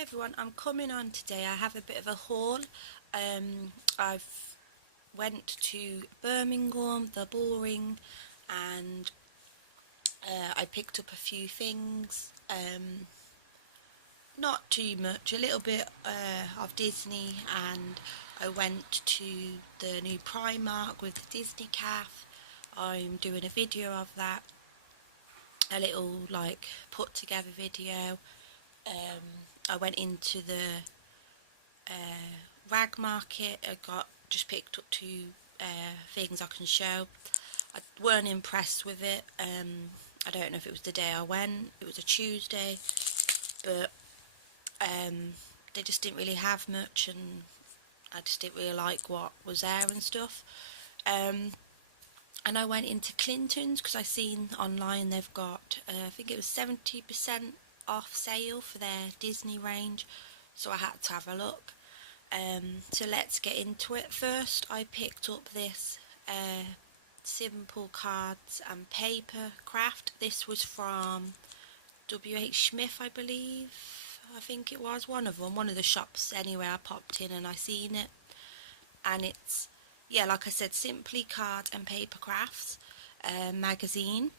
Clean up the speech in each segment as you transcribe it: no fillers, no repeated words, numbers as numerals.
Hi everyone, I'm coming on today. I have a bit of a haul. I've went to Birmingham, the Bullring, and I picked up a few things. Not too much, a little bit of Disney, and I went to the new Primark with the Disney Cafe. I'm doing a video of that, a little like put together video. I went into the rag market. I just picked up two things I can show. I weren't impressed with it. I don't know if it was the day I went. It was a Tuesday, but they just didn't really have much, and I just didn't really like what was there and stuff. And I went into Clinton's because I seen online they've got I think it was 70% off sale for their Disney range, so I had to have a look. So let's get into it. First I picked up this simple cards and paper craft. This was from WH Smith, I believe. I think it was one of them, one of the shops anyway. I popped in and I seen it, and it's, yeah, like I said, Simply Card and Paper Crafts magazine,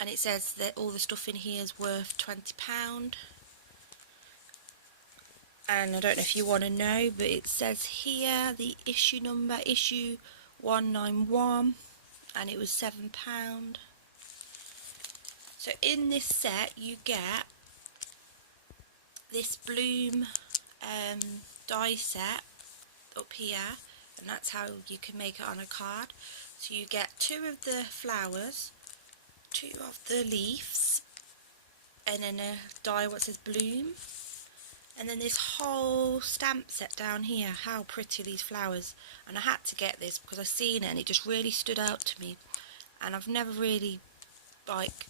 and it says that all the stuff in here is worth £20. And I don't know if you want to know, but it says here the issue number, issue 191, and it was £7. So in this set you get this Bloom die set up here, and that's how you can make it on a card. So you get two of the flowers, two of the leaves, and then a die what says Bloom, and then this whole stamp set down here. How pretty these flowers. And I had to get this because I seen it and it just really stood out to me, and I've never really like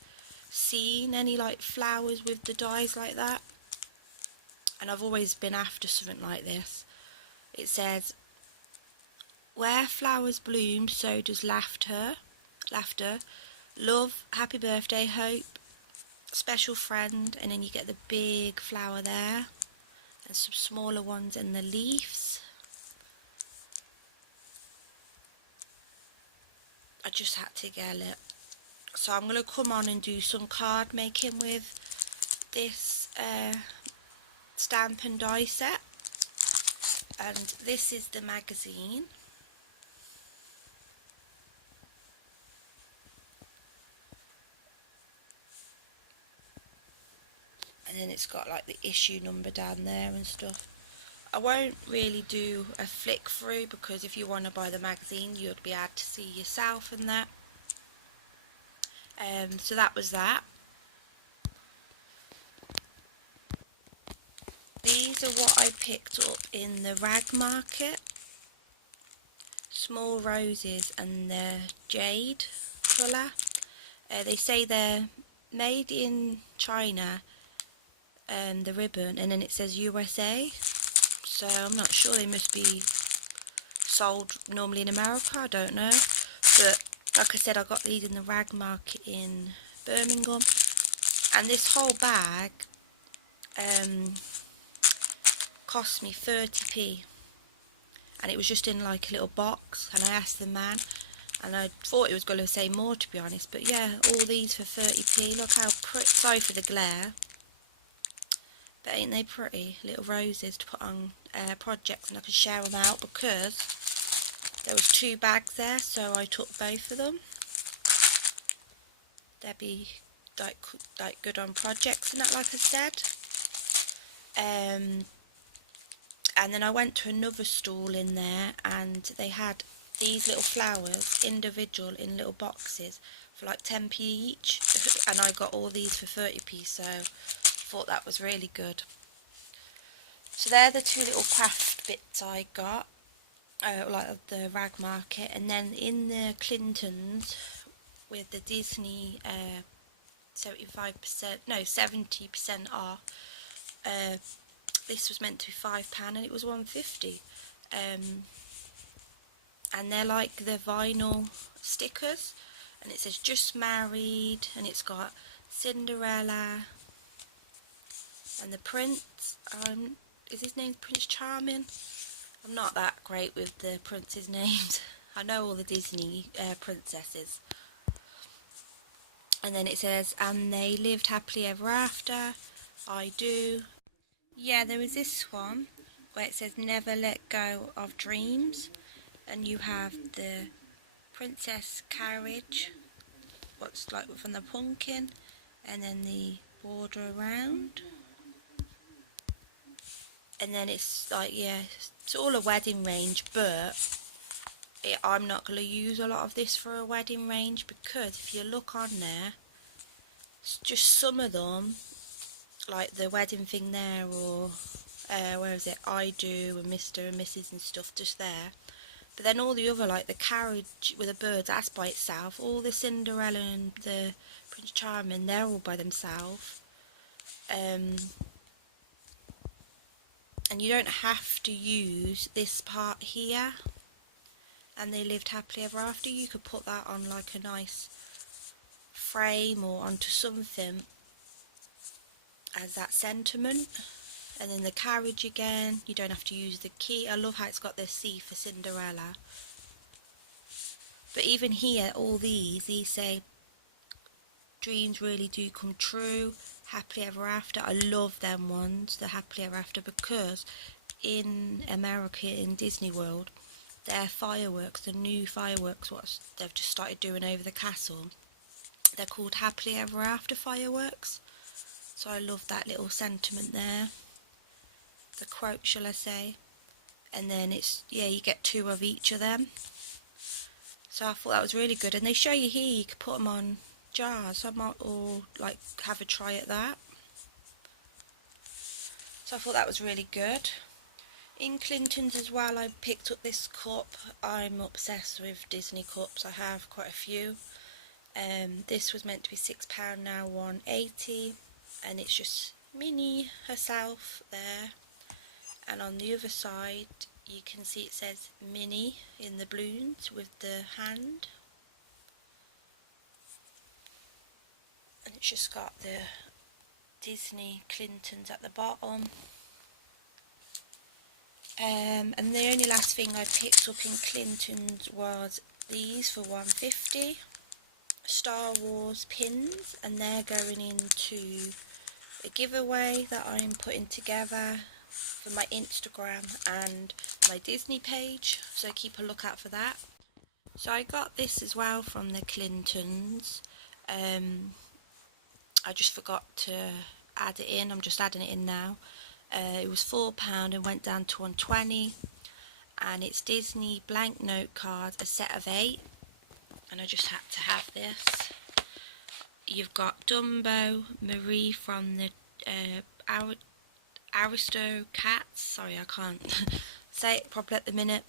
seen any like flowers with the dies like that, and I've always been after something like this. It says, where flowers bloom, so does laughter, love, happy birthday, hope, special friend, and then you get the big flower there and some smaller ones in the leaves. I just had to get it. So I'm going to come on and do some card making with this stamp and die set. And this is the magazine. And then it's got like the issue number down there and stuff. I won't really do a flick through because if you want to buy the magazine you'd be able to see yourself and that. So that was that. These are what I picked up in the rag market. Small roses and the jade colour. They say they're made in China, the ribbon, and then it says USA. So I'm not sure, they must be sold normally in America, I don't know. But like I said, I got these in the rag market in Birmingham, and this whole bag cost me 30p, and it was just in like a little box. And I asked the man, and I thought it was going to say more, to be honest, but yeah, all these for 30p. Look how pretty. Sorry for the glare, but ain't they pretty? Little roses to put on projects, and I can share them out because there was two bags there, so I took both of them. They'd be like good on projects and that, like I said. And then I went to another stall in there, and they had these little flowers individual in little boxes for like 10p each, and I got all these for 30p, so I thought that was really good. So they're the two little craft bits I got, like of the rag market. And then in the Clintons with the Disney 70% off, this was meant to be £5 and it was £1.50. And they're like the vinyl stickers, and it says just married, and it's got Cinderella, And the prince, is his name Prince Charming? I'm not that great with the princes' names. I know all the Disney princesses. And then it says, and they lived happily ever after. I do. Yeah, there is this one where it says never let go of dreams. And you have the princess carriage, what's like from the pumpkin, and then the border around. And then it's like, yeah, it's all a wedding range, but I'm not going to use a lot of this for a wedding range, because if you look on there, it's just some of them, like the wedding thing there, or where is it, I do, and Mr. and Mrs. and stuff just there. But then all the other, like the carriage with the birds, that's by itself. All the Cinderella and the Prince Charming, they're all by themselves. And you don't have to use this part here. And they lived happily ever after. You could put that on like a nice frame or onto something as that sentiment. And then the carriage again, you don't have to use the key. I love how it's got the C for Cinderella. But even here, all these say dreams really do come true, happily ever after. I love them ones, the happily ever after, because in America, in Disney World, their fireworks, the new fireworks, what they've just started doing over the castle, they're called happily ever after fireworks. So I love that little sentiment there, the quote, shall I say. And then it's, yeah, you get 2 of each of them. So I thought that was really good. And they show you here, you could put them on jars. I might all like have a try at that. So I thought that was really good. In Clinton's as well, I picked up this cup. I'm obsessed with Disney cups. I have quite a few. This was meant to be £6, now £1.80, and it's just Minnie herself there. And on the other side, you can see it says Minnie in the balloons with the hand. And it's just got the Disney Clintons at the bottom. And the only last thing I picked up in Clinton's was these for £1.50. Star Wars pins, and they're going into a giveaway that I'm putting together for my Instagram and my Disney page, so keep a lookout for that. So I got this as well from the Clintons. I just forgot to add it in. I'm just adding it in now. It was £4 and went down to £1.20, and it's Disney blank note cards, a set of 8, and I just had to have this. You've got Dumbo, Marie from the Aristocats, sorry I can't say it properly at the minute,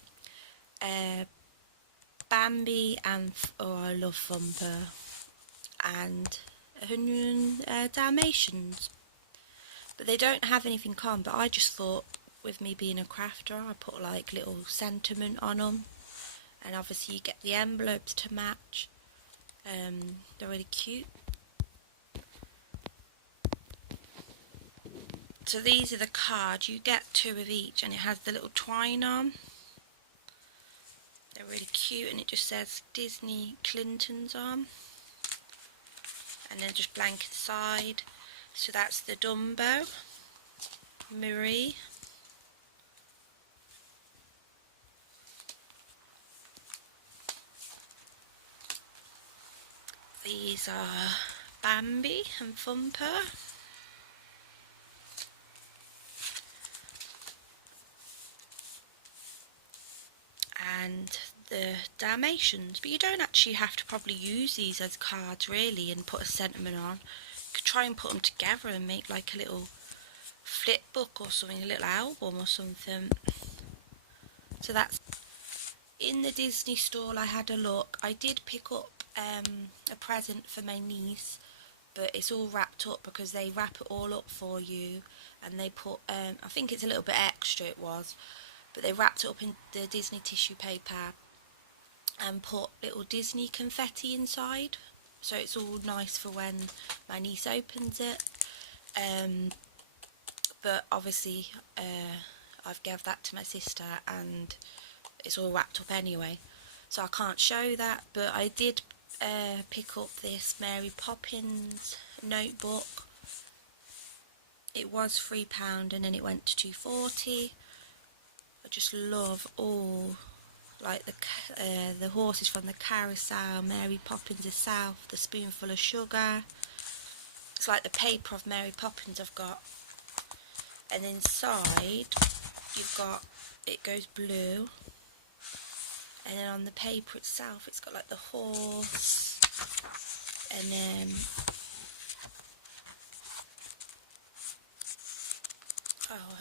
Bambi, and oh, I love Thumper, and Dalmatians. But they don't have anything on, but I just thought, with me being a crafter, I put like little sentiment on them, and obviously you get the envelopes to match. They're really cute. So these are the cards. You get 2 of each, and it has the little twine on. They're really cute, and it just says Disney Clintons on, and then just blank inside. So that's the Dumbo, Marie, these are Bambi and Thumper, and the Dalmatians. But you don't actually have to probably use these as cards really and put a sentiment on. You could try and put them together and make like a little flip book or something, a little album or something. So that's in the Disney store. I had a look. I did pick up a present for my niece, but it's all wrapped up because they wrap it all up for you, and they put I think it's a little bit extra, it was, but they wrapped it up in the Disney tissue paper and put little Disney confetti inside, so it's all nice for when my niece opens it. but obviously I've gave that to my sister and it's all wrapped up anyway, so I can't show that. But I did pick up this Mary Poppins notebook. It was £3 and then it went to £2.40. I just love all, like the horses from the carousel, Mary Poppins herself, the spoonful of sugar. It's like the paper of Mary Poppins I've got. And inside you've got, it goes blue, and then on the paper itself it's got like the horse, and then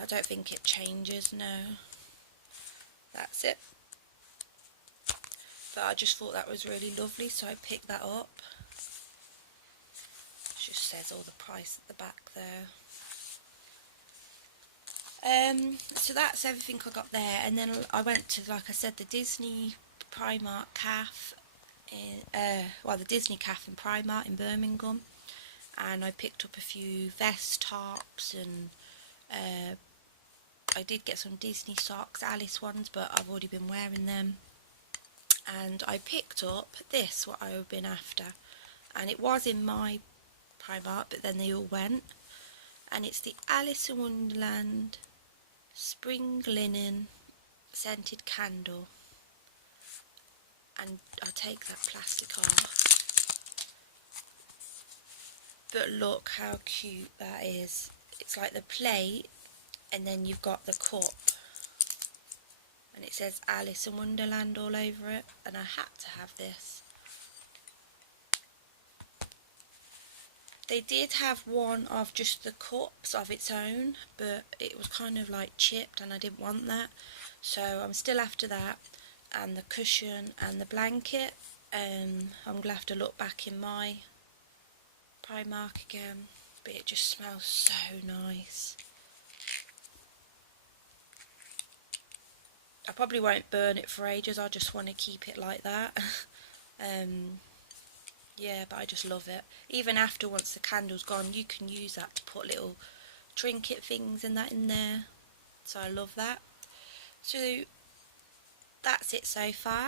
I don't think it changes, no, that's it. But I just thought that was really lovely, so I picked that up. It just says all the price at the back there. So that's everything I got there, and then I went to, like I said, the Disney Primark cafe, the Disney cafe in Primark in Birmingham, and I picked up a few vest tops, and I did get some Disney socks, Alice ones, but I've already been wearing them. And I picked up this, what I've been after, and it was in my Primark, but then they all went, and it's the Alice in Wonderland Spring Linen Scented Candle. And I'll take that plastic off, but look how cute that is. It's like the plate, and then you've got the cup, and it says Alice in Wonderland all over it, and I had to have this. They did have one of just the cups of its own, but it was kind of like chipped and I didn't want that, so I'm still after that, and the cushion and the blanket. I'm going to have to look back in my Primark again, but it just smells so nice. I probably won't burn it for ages, I just want to keep it like that. Yeah, but I just love it. Even after, once the candle's gone, you can use that to put little trinket things and that in there, so I love that. So that's it so far.